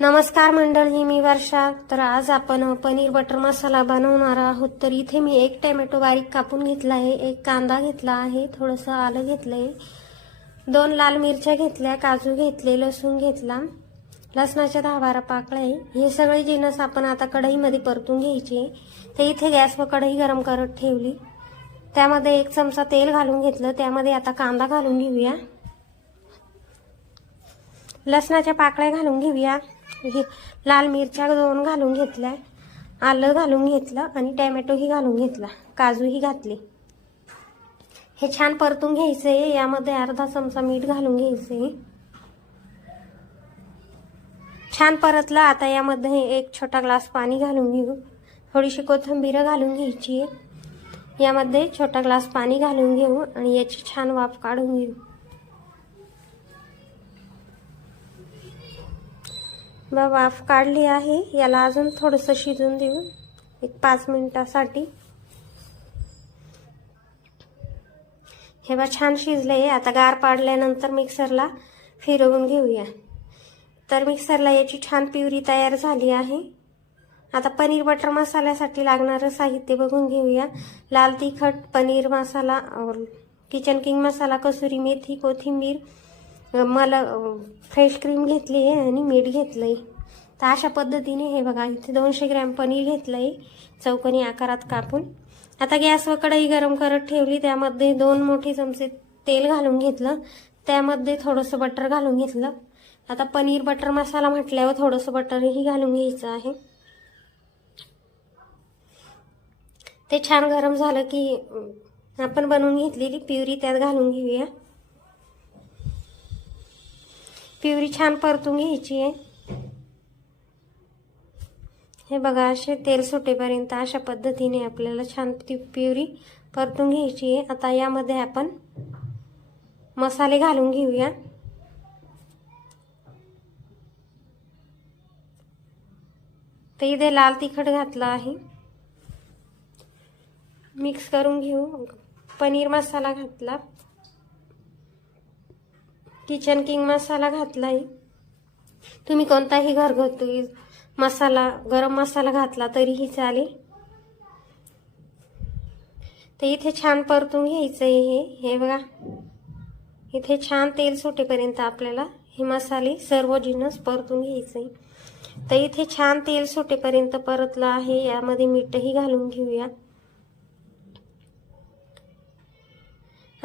नमस्कार मंडळी मी वर्षा. तर आज आपण पनीर बटर मसाला बनवणार आहोत. तर इथे मी एक टॅमॅटो बारीक कापून घेतला आहे एक कांदा घेतला आहे थोडंसं आलं घेतलंय. दोन लाल मिरच्या घेतल्या काजू घेतले लसूण घेतला. लसणाच्या दहा बारा पाकळ्या हे सगळे जिनस आपण आता कढईमध्ये परतून घ्यायचे. ते इथे गॅसवर कढई गरम करत ठेवली. त्यामध्ये एक चमचा तेल घालून घेतलं. त्यामध्ये आता कांदा घालून घेऊया. लसणाच्या पाकळ्या घालून घेऊया. हे लाल मिरच्या दोन घालून घेतल्या. आलं घालून घेतलं आणि टॅमॅटोही घालून घेतला. काजूही घातले. हे छान परतून घ्यायचं आहे यामध्ये अर्धा चमचा मीठ घालून घ्यायचं आहे छान परतलं. आता यामध्ये एक छोटा ग्लास पाणी घालून घेऊ. थोडीशी कोथिंबीर घालून घ्यायची. आहे यामध्ये छोटा ग्लास पाणी घालून घेऊ आणि याची छान वाफ काढून घेऊ. मग वाफ काढली आहे. याला अजून थोडंसं शिजून देऊ. एक पाच मिनिटासाठी. हे बा छान शिजलंय. आता गार पाडल्यानंतर मिक्सरला फिरवून घेऊया. तर मिक्सरला याची छान प्युरी तयार झाली आहे. आता पनीर बटर मसाल्यासाठी लागणारं साहित्य बघून घेऊया. लाल तिखट पनीर मसाला किचन किंग मसाला कसुरी मेथी कोथिंबीर मला फ्रेश क्रीम घेतली आहे आणि मीठ घेतलं आहे तर अशा पद्धतीने हे बघा इथे दोनशे ग्रॅम पनीर घेतलं आहे चौकोनी आकारात कापून. आता गॅसवर कढई गरम करत ठेवली त्यामध्ये दोन मोठे चमचे तेल घालून घेतलं. त्यामध्ये थोडंसं बटर घालून घेतलं. आता पनीर बटर मसाला म्हटल्यावर थोडंसं बटरही घालून घ्यायचं आहे. ते छान गरम झालं की आपण बनवून घेतलेली प्युरी त्यात घालून घेऊया. प्युरी छान परतून घ्यायची आहे. हे बघा असे तेल सुटेपर्यंत अशा पद्धतीने आपल्याला छान ती प्युरी परतून घ्यायची आहे. आता यामध्ये आपण मसाले घालून घेऊया. तर इथे लाल तिखट घातलं आहे. मिक्स करून घेऊ. पनीर मसाला घातला. किचन किंग मसाला घातला आहे तुम्ही कोणताही घरगुती मसाला गरम मसाला घातला तरीही चालेल. तर इथे छान परतून घ्यायचं आहे हे. हे बघा. इथे छान तेल सुटेपर्यंत आपल्याला हे मसाले सर्व जिनस परतून घ्यायचं आहे तर इथे छान तेल सुटेपर्यंत परतलं आहे. यामध्ये मीठही घालून घेऊया.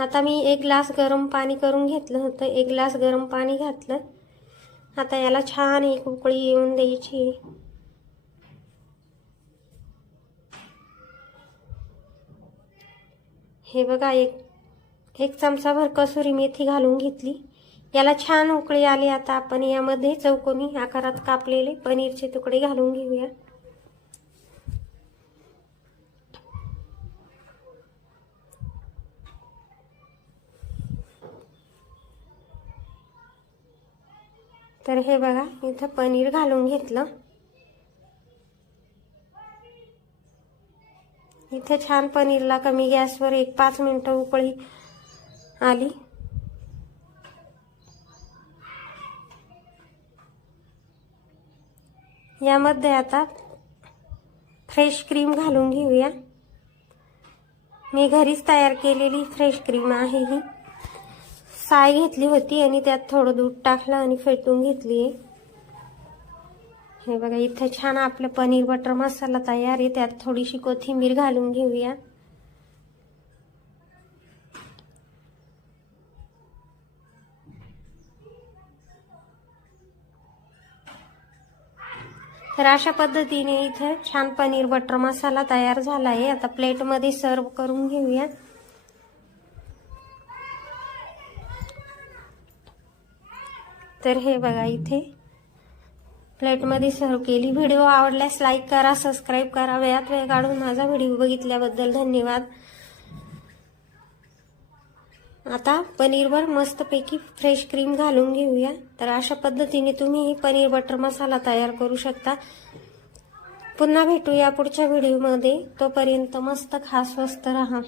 आता मी एक ग्लास गरम पाणी करून घेतलं होतं. एक ग्लास गरम पाणी घातलं. आता याला छान एक उकळी येऊन द्यायची. आहे. हे बघा एक एक चमचाभर कसुरी मेथी घालून घेतली. याला छान उकळी आली आता आपण यामध्ये चौकोनी आकारात कापलेले पनीरचे तुकडे घालून घेऊया. तर हे बघा इथं पनीर घालून घेतलं. इथे छान पनीरला कमी गॅसवर एक पाच मिनटं उकळी आली. यामध्ये आता फ्रेश क्रीम घालून घेऊया. मी घरीच तयार केलेली फ्रेश क्रीम आहे ही. साय घेतली होती आणि त्यात थोडं दूध टाकलं आणि फेटून घेतली. हे बघा इथं छान आपलं पनीर बटर मसाला तयार आहे. त्यात थोडीशी कोथिंबीर घालून घेऊया. तर अशा पद्धतीने इथे छान पनीर बटर मसाला तयार झाला आहे. आता प्लेटमध्ये सर्व करून घेऊया. तर हे बघा इथे. प्लेटमध्ये सर्व केली. व्हिडिओ आवडल्यास लाईक करा सबस्क्राईब करा. वेळात वेळ काढून माझा व्हिडिओ बघितल्याबद्दल धन्यवाद. आता पनीरवर मस्तपैकी फ्रेश क्रीम घालून घेऊया. तर अशा पद्धतीने तुम्ही ही पनीर बटर मसाला तयार करू शकता. पुन्हा भेटूया पुढच्या व्हिडिओमध्ये तोपर्यंत मस्त खा स्वस्त राहा.